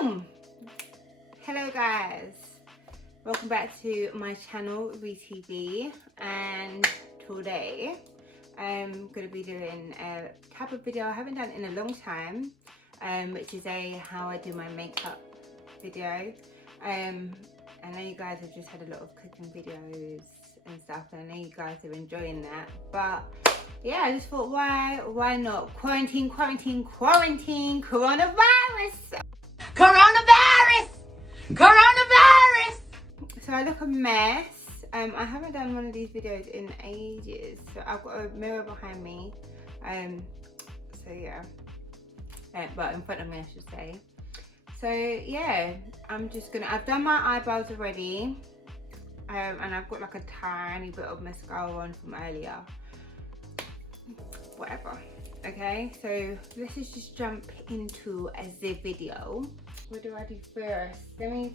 Boom! Hello guys, welcome back to my channel RiBee, and today I'm going to be doing a type of video I haven't done in a long time, which is a how I do my makeup video. I know you guys have just had a lot of cooking videos and stuff, and I know you guys are enjoying that, but yeah, I just thought why not? Quarantine, coronavirus! So I look a mess. I haven't done one of these videos in ages. So I've got a mirror behind me. So yeah. But in front of me, I should say. So yeah, I've done my eyebrows already. And I've got like a tiny bit of mascara on from earlier. Whatever. Okay, so let's just jump into the video. What do I do first? Let me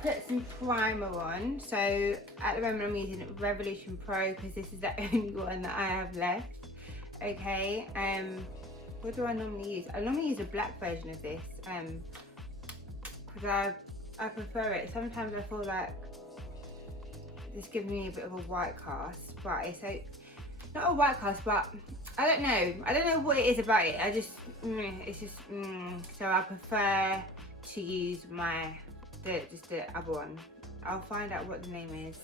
put some primer on. So at the moment I'm using Revolution Pro because this is the only one that I have left. Okay, what do I normally use? I normally use a black version of this because I prefer it. Sometimes I feel like this gives me a bit of a white cast, but it's like not a white cast, but I don't know what it is about it. So I prefer to use just the other one. I'll find out what the name is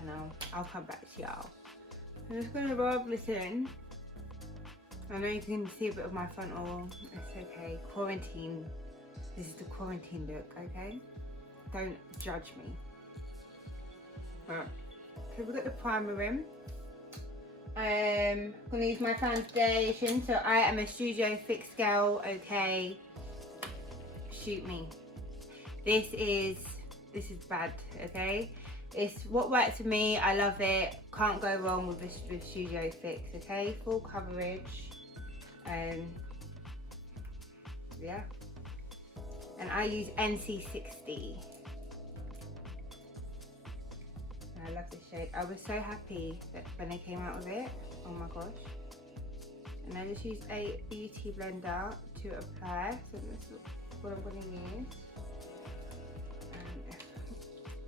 and I'll come back to y'all. I'm just gonna rub this in. I know you can see a bit of my frontal. It's okay. Quarantine. This is the quarantine look, okay? Don't judge me. Right. So we've got the primer in. I'm gonna use my foundation. So I am a Studio Fix girl, okay? Shoot me. This is bad, okay? It's what works for me. I love it. Can't go wrong with this with Studio Fix, okay? Full coverage. Yeah. And I use NC60. I love this shade. I was so happy that when they came out with it. Oh my gosh. And I just use a beauty blender to apply. So this is what I'm going to use.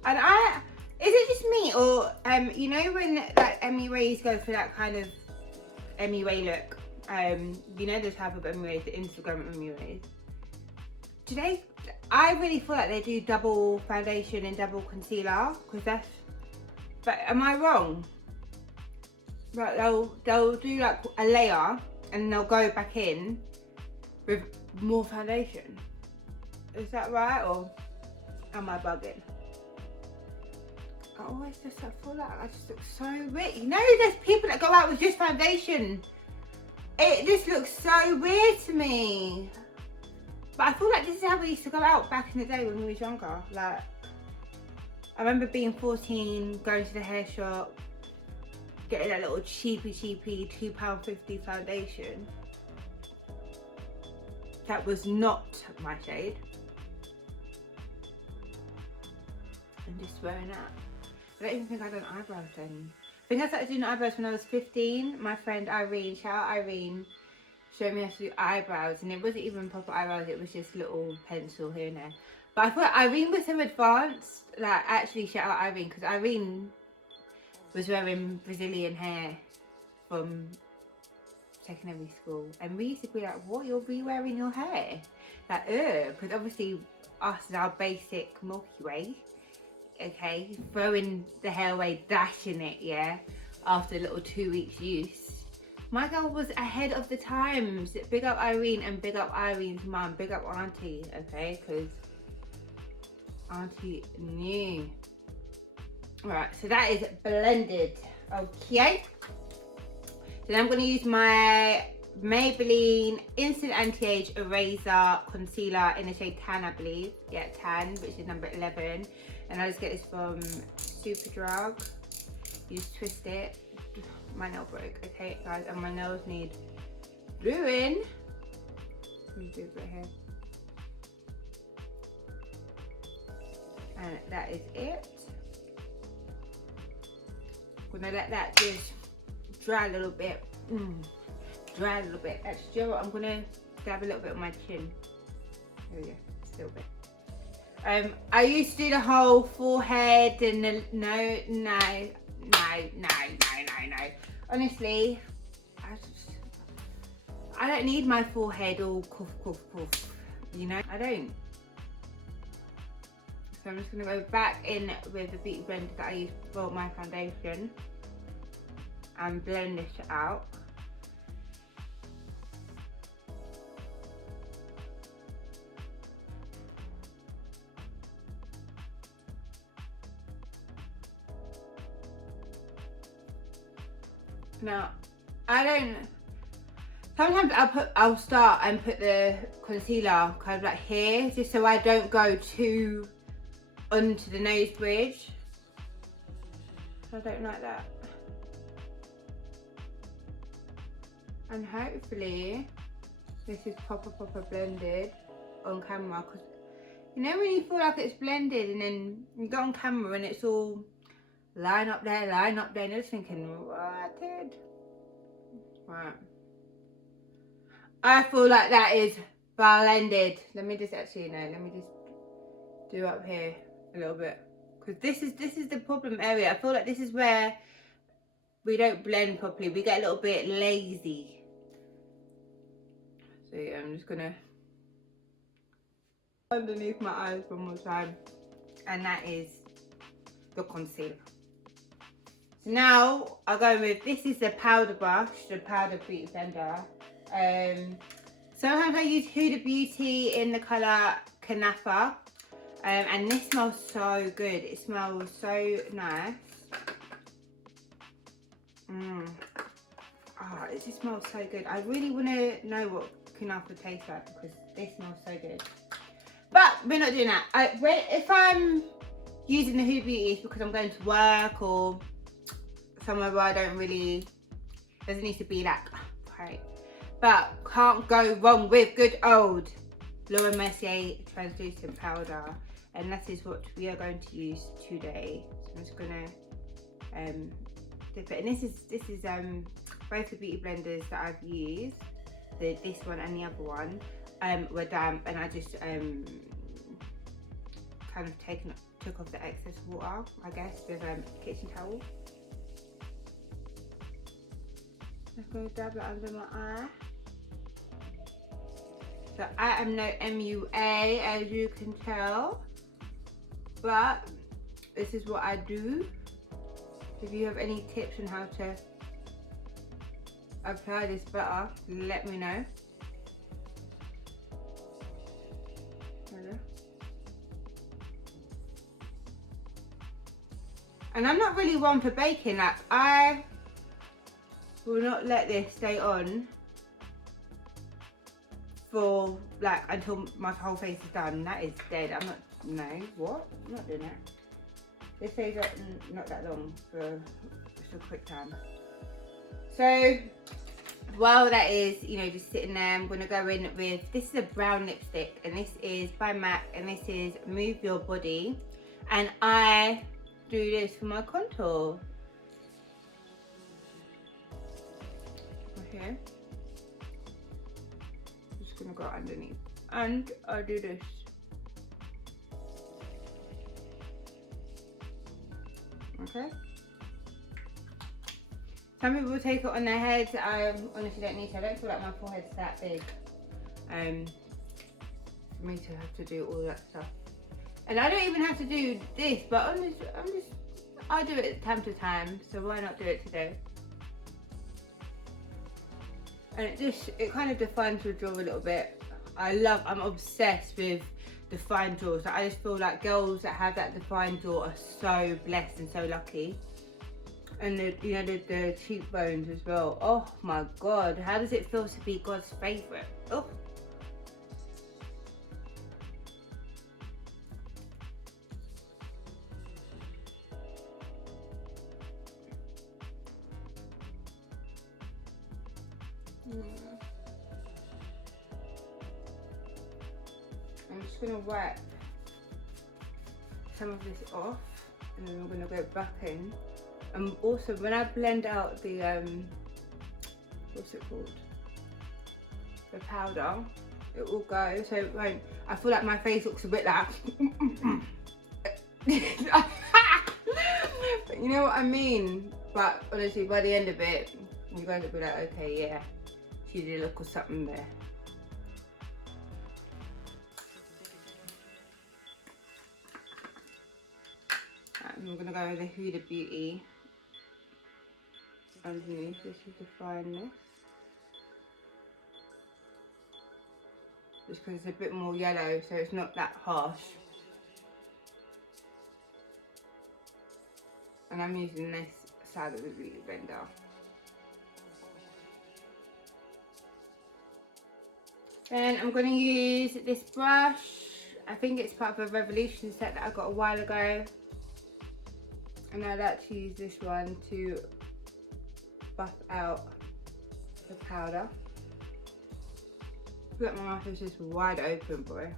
And is it just me, or you know when like MUAs go for that kind of MUA look? You know the type of MUAs, the Instagram MUAs. I really feel like they do double foundation and double concealer, because but am I wrong? Right, they'll do like a layer and they'll go back in with more foundation. Is that right, or am I bugging? I always just feel like I just look so weird. You know, there's people that go out with just foundation. It just looks so weird to me. But I feel like this is how we used to go out back in the day when we was younger. Like, I remember being 14, going to the hair shop, getting that little cheapy £2.50 foundation. That was not my shade. And just wearing out. I don't even think I've done eyebrows then. I think I started doing eyebrows when I was 15. My friend Irene, shout out Irene, showed me how to do eyebrows, and it wasn't even proper eyebrows, it was just little pencil here and there. But I thought Irene was so advanced. Like, actually shout out Irene, because Irene was wearing Brazilian hair from secondary school, and we used to be like, what, you're re-wearing your hair? Like, because obviously us is our basic Milky Way. Okay, throwing the hair away, dashing it, yeah, after a little 2 weeks use. My girl was ahead of the times. Big up Irene, and big up Irene's mum, big up Auntie, okay, because Auntie knew. Right, so that is blended, okay. So then I'm going to use my Maybelline Instant Anti-Age Eraser Concealer in the shade Tan, I believe. Yeah, Tan, which is number 11. And I just get this from Superdrug. You just twist it. My nail broke, okay guys, and my nails need gluing. Let me do it right here. And that is it. I'm gonna let that just dry a little bit. Dry a little bit. Actually, you know what? I'm gonna dab a little bit on my chin. There we go, just a little bit. I used to do the whole forehead and the, no. Honestly, I don't need my forehead all cuff. You know, I don't. So I'm just gonna go back in with the beauty blender that I used for my foundation and blend this out. Now, sometimes I'll start and put the concealer kind of like here, just so I don't go too onto the nose bridge. I don't like that. And hopefully this is proper blended on camera, because you know when you feel like it's blended and then you go on camera and it's all line up there, and you're just thinking, what did? Right. I feel like that is blended. Let me just do up here a little bit, because this is the problem area. I feel like this is where we don't blend properly. We get a little bit lazy. So yeah, I'm just gonna underneath my eyes one more time, and that is the concealer. So now I'll go with, this is the powder brush, the powder beauty blender. Sometimes I use Huda Beauty in the colour Kanafa, and this smells so good. It smells so nice. Oh, it just smells so good. I really want to know what Kanafa tastes like, because this smells so good. But we're not doing that. If I'm using the Huda Beauty, it's because I'm going to work or somewhere where I don't really, doesn't need to be like, right. But can't go wrong with good old Laura Mercier translucent powder, and that is what we are going to use today. So I'm just gonna dip it, and this is both the beauty blenders that I've used, this one and the other one were damp, and I just kind of took off the excess water, I guess, with a kitchen towel. I'm going to dab it under my eye. So I am no MUA, as you can tell, but this is what I do. If you have any tips on how to apply this better, let me know. And I'm not really one for baking. Like, I will not let this stay on for like until my whole face is done. That is dead. I'm not, no, what? I'm not doing that. This stays not that long, for just a quick time. So while that is, you know, just sitting there, I'm gonna go in with, this is a brown lipstick, and this is by MAC, and this is Move Your Body, and I do this for my contour. Okay. Just gonna go underneath, and I do this. Okay. Some people take it on their heads. I honestly don't need to. I don't feel like my forehead's that big for me to have to do all that stuff. And I don't even have to do this, but I do it time to time, so why not do it today? And it kind of defines your jaw a little bit. I'm obsessed with defined jaws. I just feel like girls that have that defined jaw are so blessed and so lucky. And the cheekbones as well. Oh my God, how does it feel to be God's favourite? Oh. I'm just gonna wipe some of this off, and then I'm gonna go back in. And also, when I blend out the what's it called, the powder, it will go, so it won't. I feel like my face looks a bit like but you know what I mean. But honestly, by the end of it, you guys will be like, okay, yeah, she did look or something there. I'm gonna go with the Huda Beauty underneath. This is define this. Just because it's a bit more yellow, so it's not that harsh. And I'm using this side of the beauty blender. Then I'm going to use this brush. I think it's part of a Revolution set that I got a while ago. And I like to use this one to buff out the powder. I feel like my mouth is just wide open, boy.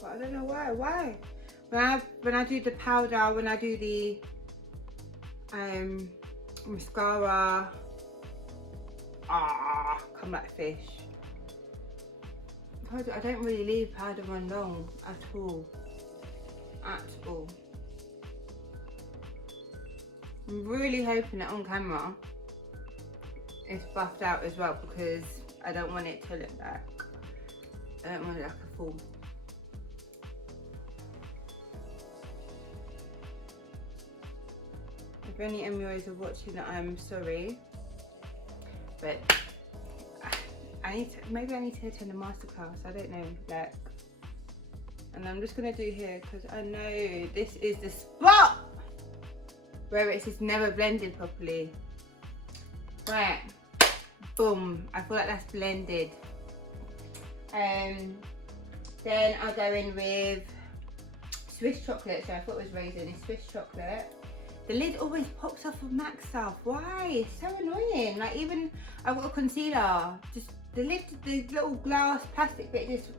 But I don't know why? When I do the powder, when I do the mascara, come like fish. I don't really leave powder on long at all. At all. I'm really hoping that on camera it's buffed out as well, because I don't want it to look like, I don't want it like a fool. If any MUAs are watching, I'm sorry, but maybe I need to attend a masterclass, I don't know, like, and I'm just gonna do here because I know this is the spot where it's just never blended properly. Right, boom, I feel like that's blended. Then I'll go in with Swiss chocolate, so I thought it was raisin, it's Swiss chocolate. The lid always pops off of MAC stuff. Why? It's so annoying. Like, even I've got a concealer, just the lid, the little glass plastic bit just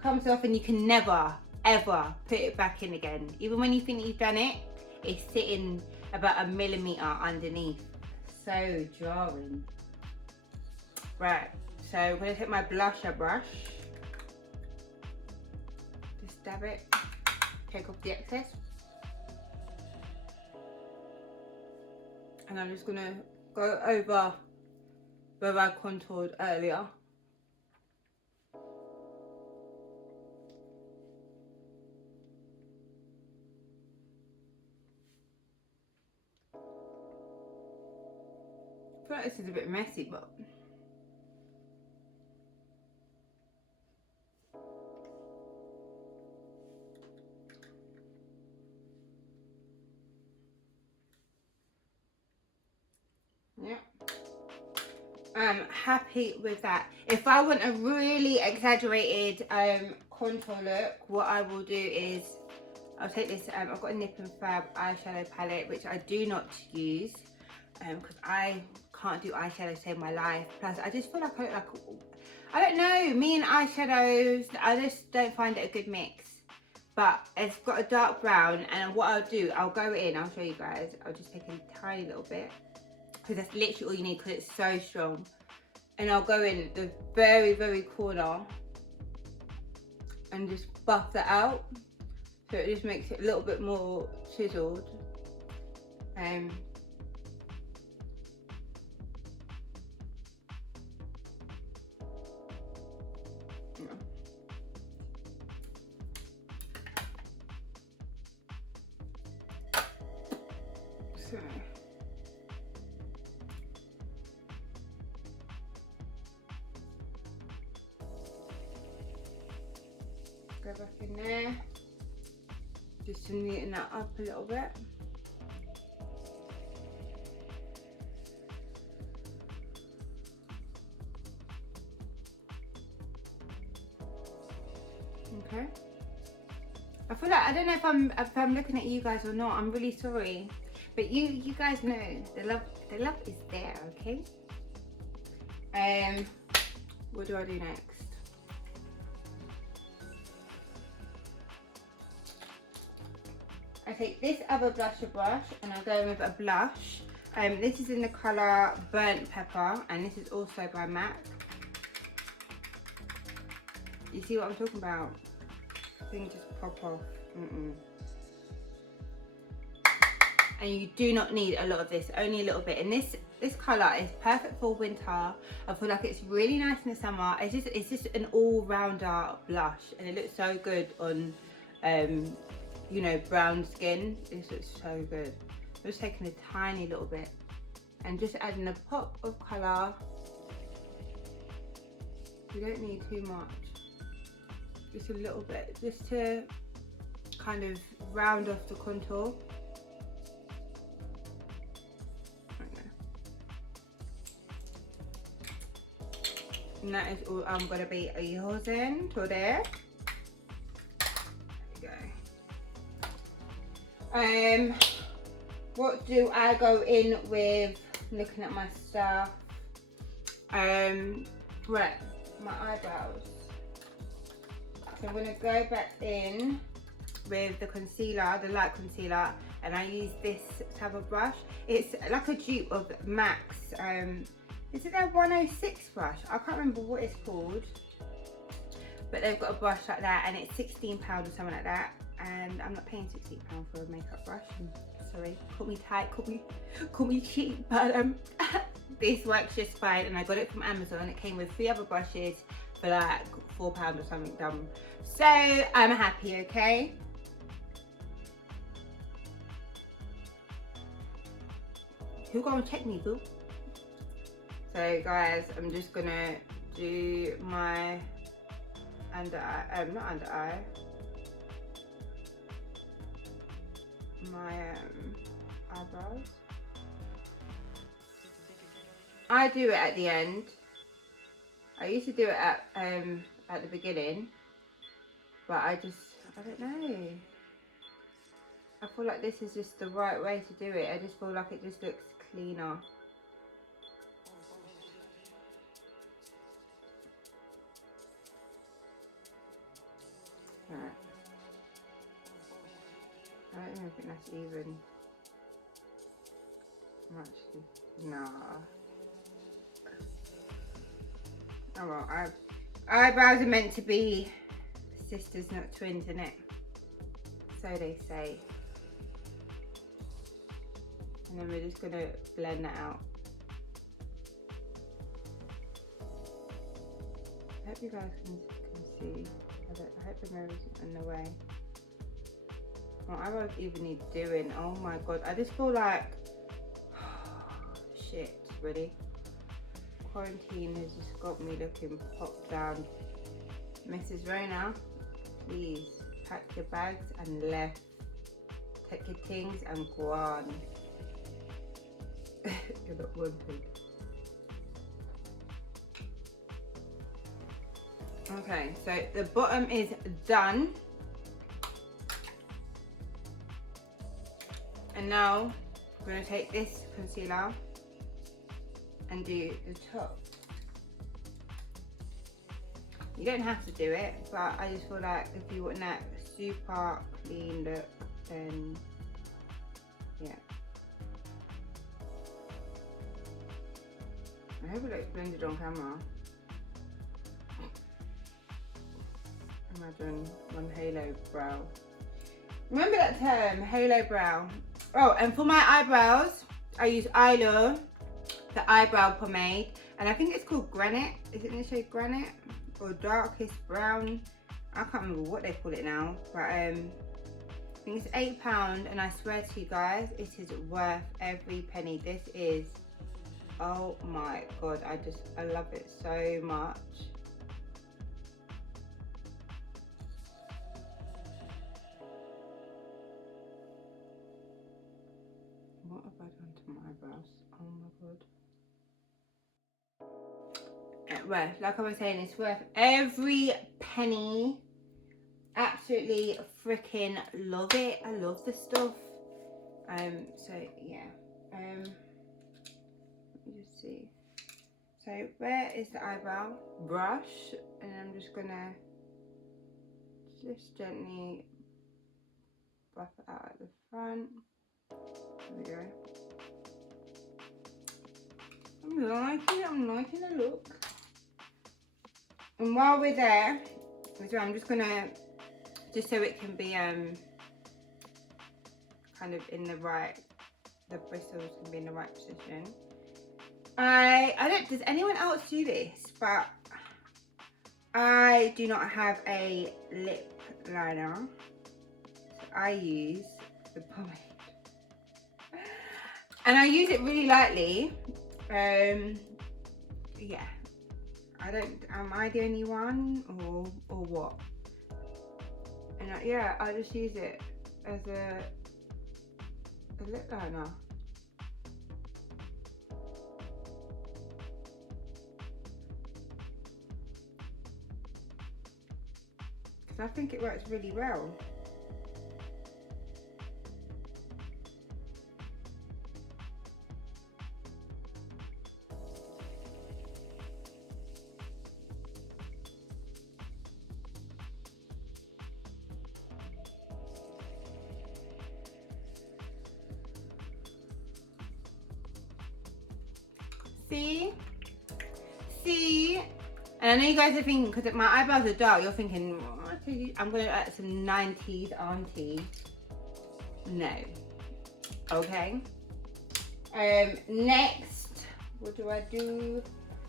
comes off, and you can never ever put it back in again. Even when you think you've done it, it's sitting about a millimeter underneath. So jarring. Right, so I'm gonna take my blusher brush, just dab it, take off the excess. And I'm just gonna go over where I contoured earlier. I feel like this is a bit messy, but yeah, I'm happy with that. If I want a really exaggerated contour look, what I will do is I'll take this, I've got a Nip and Fab eyeshadow palette, which I do not use because I can't do eyeshadow to save my life. Plus, I just feel like I look like, I don't know, me and eyeshadows, I just don't find it a good mix. But it's got a dark brown, and what I'll do, I'll go in, I'll show you guys, I'll just take a tiny little bit, because that's literally all you need, because it's so strong. And I'll go in the very, very corner and just buff that out, so it just makes it a little bit more chiseled. Yeah. So go back in there, just to neaten that up a little bit. Okay. I feel like, I don't know if I'm looking at you guys or not. I'm really sorry, but you guys know the love is there. Okay. What do I do next? I take this other blusher brush and I go with a blush. This is in the colour Burnt Pepper, and this is also by MAC. You see what I'm talking about? Things just pop off. And you do not need a lot of this, only a little bit. And this colour is perfect for winter. I feel like it's really nice in the summer. It's just an all-rounder blush, and it looks so good on you know, brown skin. This looks so good. I'm just taking a tiny little bit and just adding a pop of colour. You don't need too much, just a little bit, just to kind of round off the contour. And that is all I'm gonna be using today. There we go. What do I go in with? Looking at my stuff. Right, my eyebrows. So I'm gonna go back in with the concealer, the light concealer, and I use this type of brush. It's like a dupe of MAC's. Is it their 106 brush? I can't remember what it's called, but they've got a brush like that, and it's £16 or something like that. And I'm not paying £16 for a makeup brush. Sorry, call me tight, call me cheap, but this works just fine. And I got it from Amazon. It came with 3 other brushes for like £4 or something dumb. So I'm happy, okay? Who gonna check me, boo? So guys, I'm just gonna do my under eye, not under eye, my eyebrows. I do it at the end. I used to do it at the beginning, but I don't know. I feel like this is just the right way to do it. I just feel like it just looks cleaner. Right. I don't even think that's even. Actually, nah. Oh well, eyebrows are meant to be sisters, not twins, innit? So they say. And then we're just gonna blend that out. I hope you guys can see. I hope the mirror isn't in the way. Well, I don't even need doing. Oh my god, I just feel like shit, really. Quarantine has just got me looking popped down. Mrs. Rona, please pack your bags and left. Take your things and go on. You're not wanted. Okay, so the bottom is done. And now I'm going to take this concealer and do the top. You don't have to do it, but I just feel like if you want that super clean look, then yeah. I hope it looks blended on camera. Imagine one halo brow. Remember that term, halo brow? Oh, and for my eyebrows, I use Eyebrow, the eyebrow pomade, and I think it's called Granite. Is it in the shade Granite or Darkest Brown? I can't remember what they call it now, but I think it's £8, and I swear to you guys, it is worth every penny. This is, oh my god, I love it so much. What have I done to my eyebrows? Oh my god. Well, like I was saying, it's worth every penny. Absolutely freaking love it. I love the stuff. So yeah. Let me just see. So where is the eyebrow brush? And I'm just gonna just gently buff it out at the front. There we go. I'm liking the look. And while we're there, I'm just gonna, just so it can be kind of in the right, the bristles can be in the right position. I don't, does anyone else do this? But I do not have a lip liner, so I use the pomade. And I use it really lightly. Yeah, I don't, am I the only one or what? And yeah, I just use it as a lip liner. Because I think it works really well. See? And I know you guys are thinking, because my eyebrows are dark, you're thinking, I'm going to add some 90s auntie. No. Okay. Next, what do I do?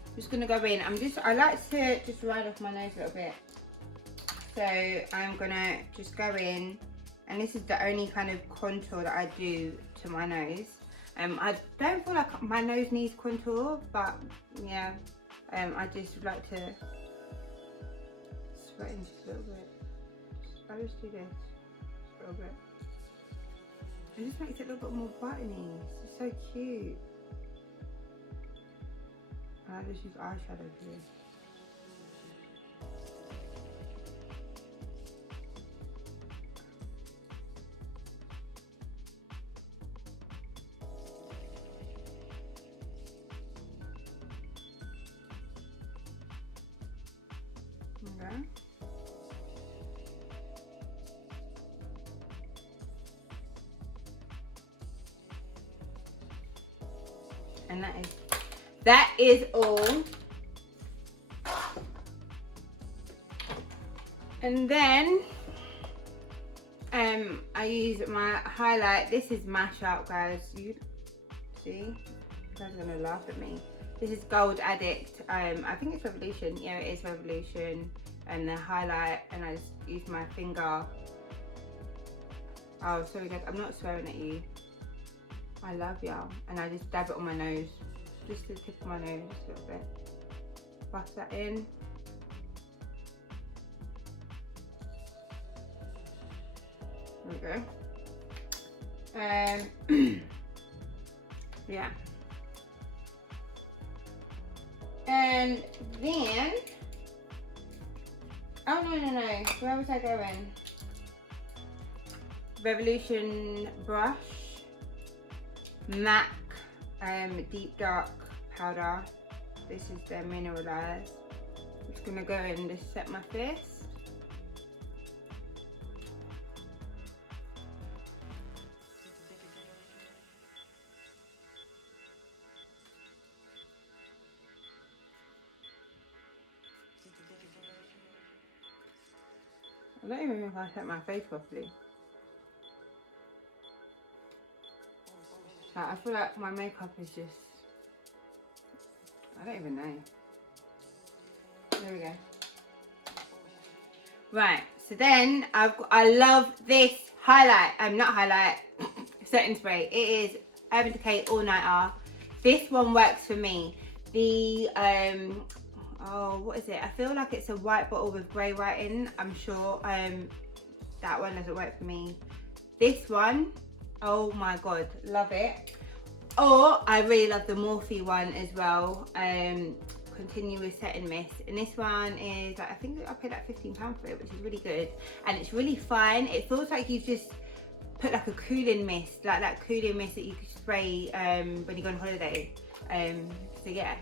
I'm just going to go in. I like to just ride off my nose a little bit. So I'm going to just go in. And this is the only kind of contour that I do to my nose. I don't feel like my nose needs contour, but yeah, I just like to sweat in just a little bit. I just do this just a little bit. It just makes it a little bit more buttony. It's so cute. And I just use eyeshadow for this. Okay. And that is all. And then I use my highlight. This is Mashup, guys. You see? You guys are gonna laugh at me. This is Gold Addict. I think it's Revolution. Yeah, it is Revolution. And the highlight, and I just use my finger. Oh, sorry guys, I'm not swearing at you. I love y'all. And I just dab it on my nose. Just the tip of my nose, just a little bit. Buff that in. There we go. Yeah. And then, oh no, where was I going? Revolution brush, MAC deep dark powder. This is the mineralized. I'm just gonna go and just set my face. I don't even know if I set my face properly. Like, I feel like my makeup is just, I don't even know. There we go. Right, so then I love this highlight. Not highlight, setting spray. It is Urban Decay All Nighter. This one works for me. The oh, what is it? I feel like it's a white bottle with grey writing. I'm sure that one doesn't work for me. This one, oh my god, love it. Or I really love the Morphe one as well. Continuous setting mist, and this one is like, I think I paid like £15 for it, which is really good, and it's really fine. It feels like you've just put like a cooling mist, like that cooling mist that you could spray when you go on holiday. So yeah.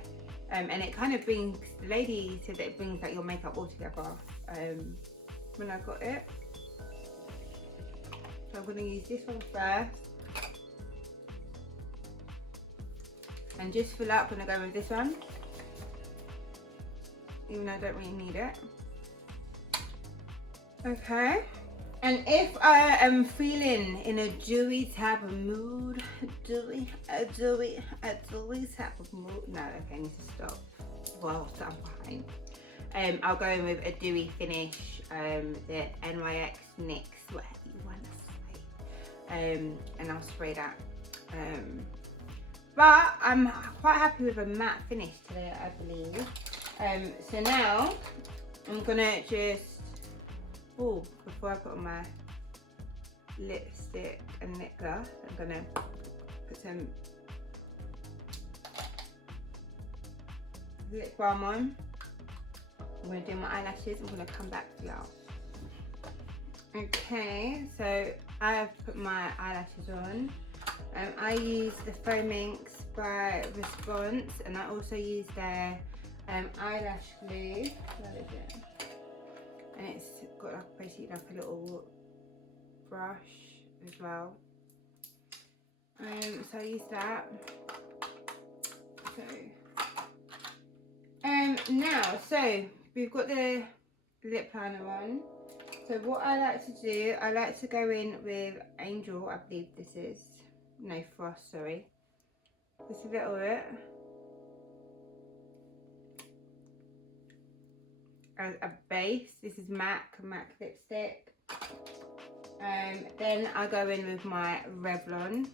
And it kind of brings, the lady said that it brings like your makeup all together when I got it. So I'm going to use this one first. And just for that, I'm gonna go with this one, even though I don't really need it. Okay. And if I am feeling in a dewy type of mood, a dewy type of mood, no, okay, I need to stop. Well, I'm behind. I'll go in with a dewy finish, the NYX NYX, whatever you want to say, and I'll spray that. But I'm quite happy with a matte finish today, I believe. So now I'm gonna just, oh, before I put on my lipstick and lip gloss, I'm gonna put some lip balm on. I'm gonna do my eyelashes. I'm gonna come back to that. Okay, so I have put my eyelashes on. I use the Foamix by Response, and I also use their eyelash glue. Where is it? And it's got like basically like a little brush as well. So I use that. So now, so we've got the lip liner on. So what I like to do, I like to go in with Angel, I believe this is. No, Frost, sorry. Just a little bit. As a base, this is MAC lipstick. Then I go in with my Revlon.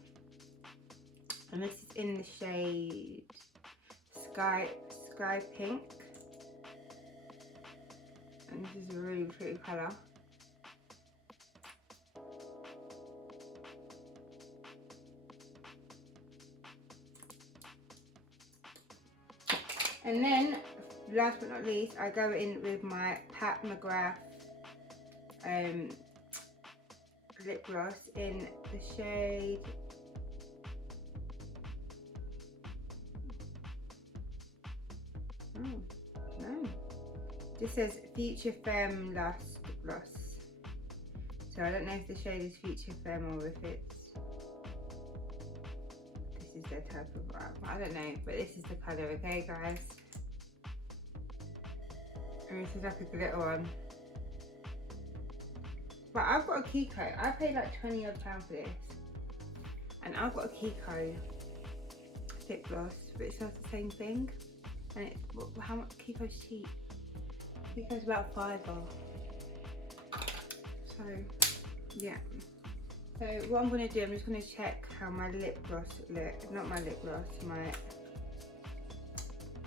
And this is in the shade Sky Pink. And this is a really pretty colour. And then, last but not least, I go in with my Pat McGrath lip gloss in the shade this says Future Femme Lust Gloss. So I don't know if the shade is Future Femme or if it's, this is their type of brown. I don't know, but this is the colour, okay guys? And this is like a glitter one. But I've got a Kiko. I paid like 20 odd pounds for this. And I've got a Kiko lip gloss, but it does the same thing. And it's, how much? Kiko's cheap. Kiko's about £5. So, yeah. So what I'm going to do, I'm just going to check how my lip gloss looks. Not my lip gloss, my...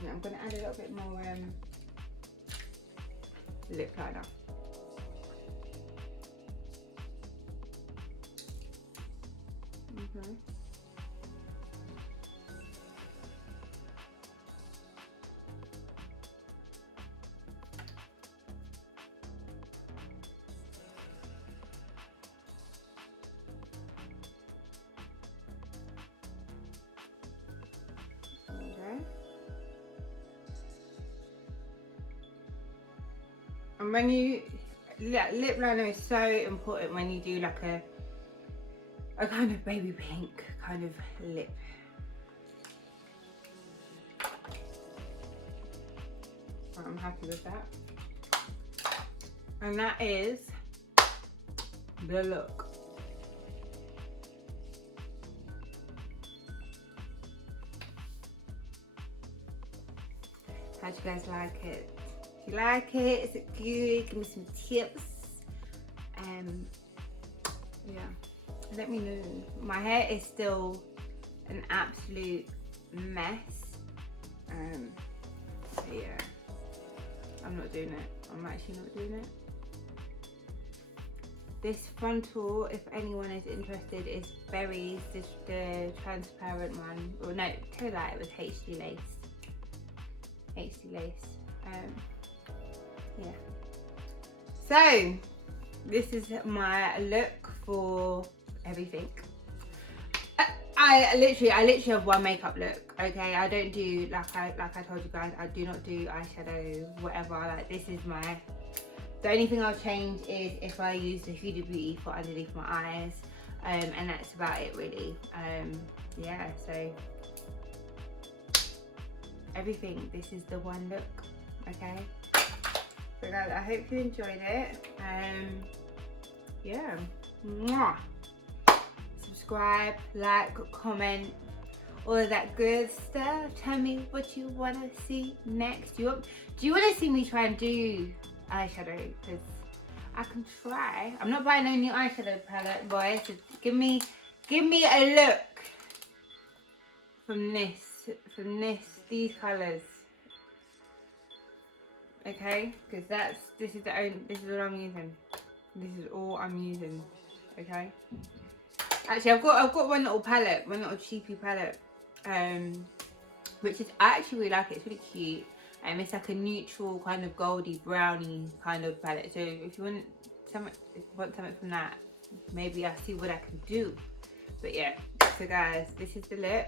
Yeah, I'm going to add a little bit more lip liner. Okay. And when you, lip liner is so important when you do like a kind of baby pink kind of lip. I'm happy with that. And that is the look. How'd you guys like it? If you like it, is it good? Give me some tips. Yeah, let me know. My hair is still an absolute mess. So yeah, I'm not doing it. I'm actually not doing it. This frontal, if anyone is interested, is Berries, the transparent one. Or no, tell you that, it was HD Lace. HD Lace. Yeah. So this is my look for everything. I literally have one makeup look. Okay, I don't do like I told you guys. I do not do eyeshadow, whatever. Like this is my. The only thing I'll change is if I use the Huda Beauty for underneath my eyes, and that's about it really. Yeah. So everything. This is the one look, okay? So guys, I hope you enjoyed it. Yeah. Mwah. Subscribe, like, comment, all of that good stuff. Tell me what you want to see next. Do you want to see me try and do eyeshadow? Because I can try. I'm not buying no new eyeshadow palette, boys. So give me a look from these colours. Okay, because this is what I'm using. This is all I'm using. Okay. Actually, I've got one little palette, one little cheapy palette, which is, I actually really like it. It's really cute. It's like a neutral kind of goldy browny kind of palette. So if you want something from that, maybe I'll see what I can do. But yeah, so guys, this is the look.